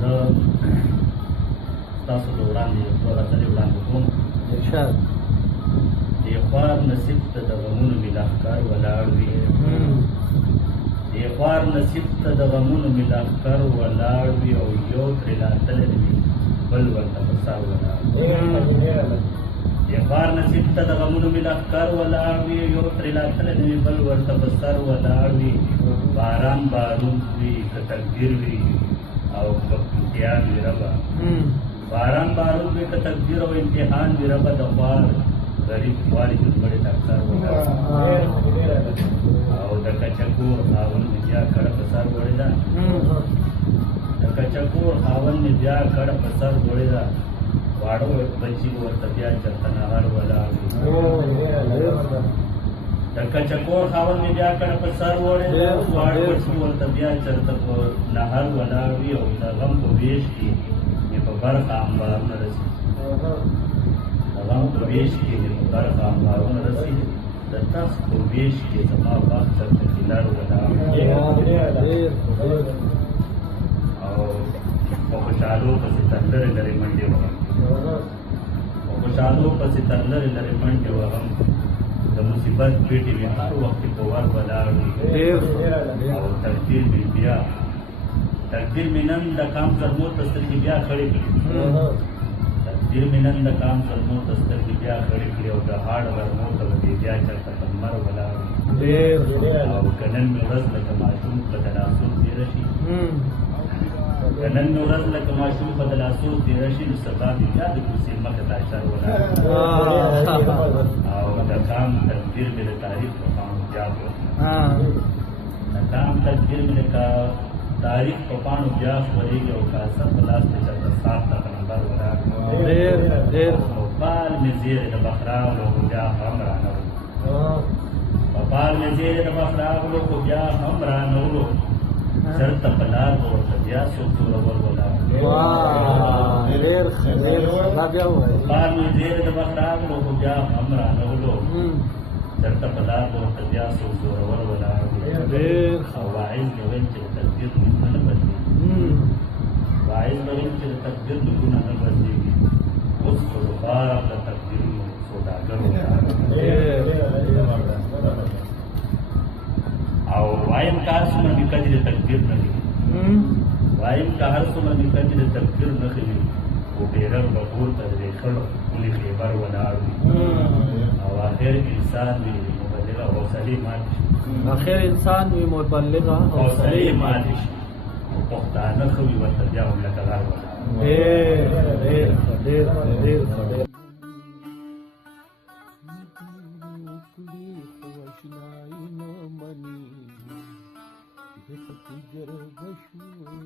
زه ستاسو د وړاندې دوه غزلې وړاندې کوم. ارشاد. دې خوار نصیب ته د غمونو مې لښکر ولاړ وي، دې خوار نصیب ته د غمونو مې لښکر ولاړ وي، او یو ترې لاتلی وي بل ورته په سر ولاړ وي. دې خوار نصیب ته د غمونو مې لښکر ولاړ وي، یو ترې لاتلی وي بل ورته په سر ولاړ وي. باران بارون وي که تقدیر وي او که امتحان وي ربه، باران بارون وي که تقدیر او امتحان وي ربه، د خوار غریب خوارې جوړې ته اکثر ولاړ او د کچکور خاوند مې بیا کړه په سر وړې ده، د کچکور خاوند مې بیا کړه په سر وړې ده، واړه بچي به ورته بیا چېرته نهر ولاړ وي. د کچکور خاوند مې بیا کړه په سر وړې ده، واړه بچي به ورته بیا چېرته په نهر ولاړ وي، او د غم په ویش کې مې په برخه انبارونه رسي، د غم په ویش کې مې په برخه انبارونه رسي، د تخت په ویش کې زما بخت چېرته کیلر ولاړ او په خوشحالو پسې تر لرې لرې منډې وهم، په خوشحالو پسې تر لرې لرې منډې وهم، د مصیبت پیټې مې هر وخت په ور ولاړ وي، او تقدیر مې بیا تقدیر مې نن د کام زلمو ته سترګې بیا خړې کړي، تقدیر مې نن د کام زلمو ته سترګې بیا خړې کړي، او د هاړ غرمو ته به بیا چېرته په لمر ولاړ وي، او که نن مې ورځ لکه ماشوم په د لاسو تېره شي، که نن مې ورځ لکه ماشوم په د لاسو تېره شي، نو سبا مې بیا د کوڅې مخې ته اشر ولاړ او د کام تقدیر مې د تاریخ په پاڼو بیا د کام تقدیر مې د تاریخ په پاڼو بیا خورېږي، او کاسه په لاس مې چېرته صاف ته په نمبر ولاړ او بال مې زیرې د بخ راغلو خو بیا هم رانغلو، په بال مې زیرې د بخ راغلو خو بیا هم رانغلو، چېرته په لار به ورته بیا څوک زورور ولاړ، بال مې زیرې د بخ راغلو خو بیا هم رانغلو، چېرته په لار به ورته بیا څوک زورور ولاړ، او واعظ به ویل چې د تقدیر نومونه نه بدلېږي، واعظ به ویل چې د تقدیر نومونه نه بدلېږي، اوس خو د باب د تقدیرونو سوداګر ولاړ، او وایم که هر څومره مې کدې د تقدیر نښې وي، وایم که هر څومره مې کدې د تقدیر نښې وي، خو بېرغ به پورته د دې خړ ښکلي خیبر ولاړ وي، او آخر انسان وي مبلغه حوصلې ماتې شي، آخر انسان وي مبلغه حوصلې ماتې شي، او پښتانه ښه وي ورته بیا هم لکه غر ولاړ. وکړي خو اشنایي نه مني، د پکې جرګه شوی